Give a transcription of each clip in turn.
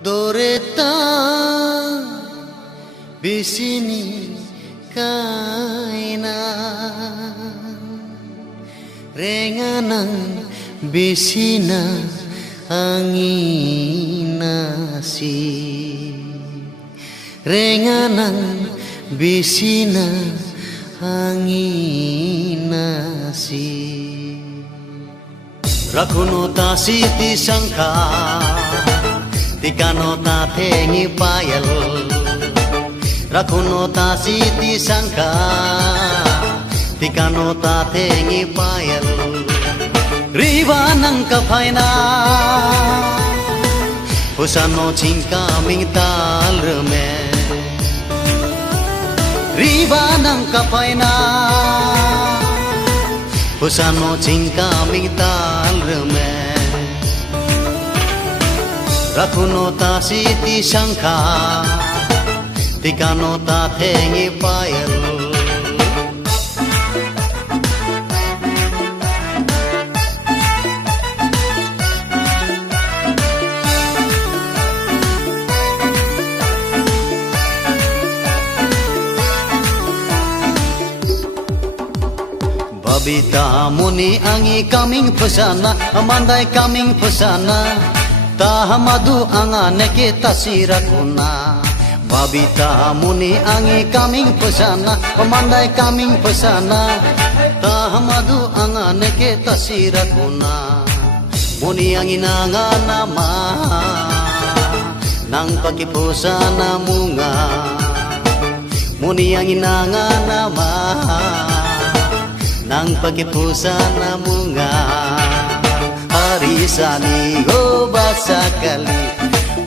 Doreta bisini kaina renganan bisina anginasi renganan bisina anginasi rakuno tasiti sangka tikano ta thengi payal rakuno ta siti sangka tikano ta thengi payal riba nang kapaina husano chingka mingtal reme riba nang kapaina husano chingka mingtal reme rakuno ta siti sangka tikano ta thengi payal babita muni angi kaming pesana amandai kaming pesana tahamadu anga neke tasirakuna babita muni angi kaming pesana pemandai kaming pesana tahamadu anga neke tasirakuna muni angi nanga nama nang paki pesana munga muni angi nanga nama nang paki pesana munga Farisani go basakali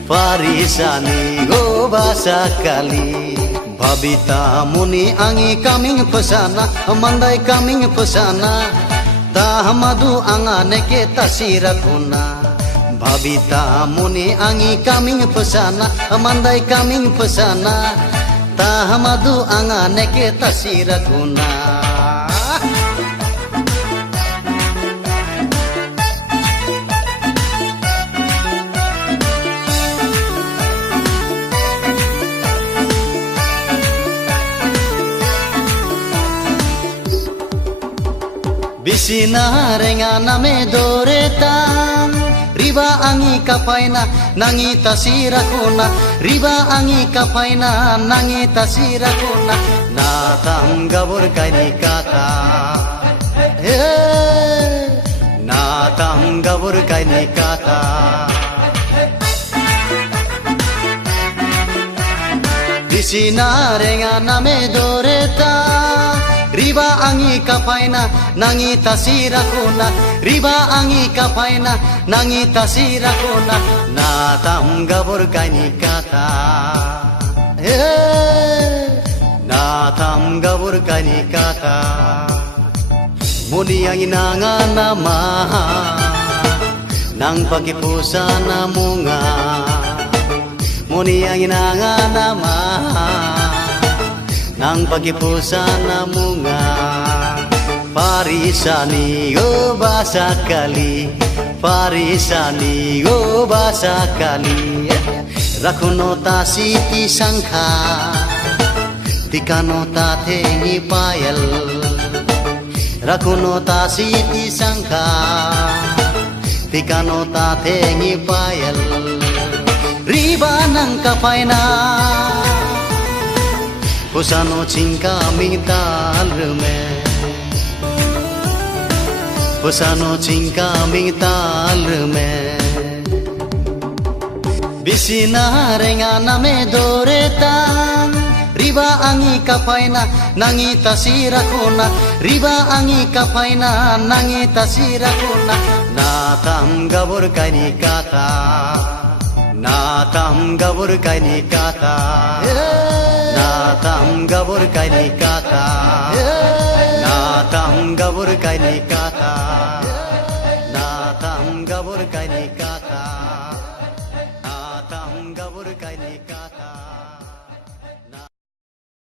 Farisani go basakali babita muni angi kaming pesana mandai kaming pesana tahamadu anga neke tasirakuna babita muni angi kaming pesana mandai kaming pesana tahamadu anga neke tasirakuna bisina rengana me doretan riba angi kapaina nangi tasirakuna riba angi kapaina nangi tasirakuna natam gabur kaini kata natam gabur kaini kata bisina rengana me doretan riba angi kapaina nangi tasirakuna riba angi kapaina nangi tasirakuna natam gabur kaini kata natam gabur kaini kata muni angi nanga nama nang paki pusana munga muni angi nanga nama nang pagi pusana munga Farisani go basakali Farisani go basakali rakuno ta siti sangka tikano ta thengi payal rakuno ta siti sangka tikano ta thengi payal riba nang kapaina husano chingka mingtal reme husano chingka mingtal reme bisina rengana me doretan riba angi kapaina nangi tasirakuna riba angi kapaina nangi tasirakuna natam gabur kaini kata natam gabur kaini kata natam gabur kaini kata natam gabur kaini kata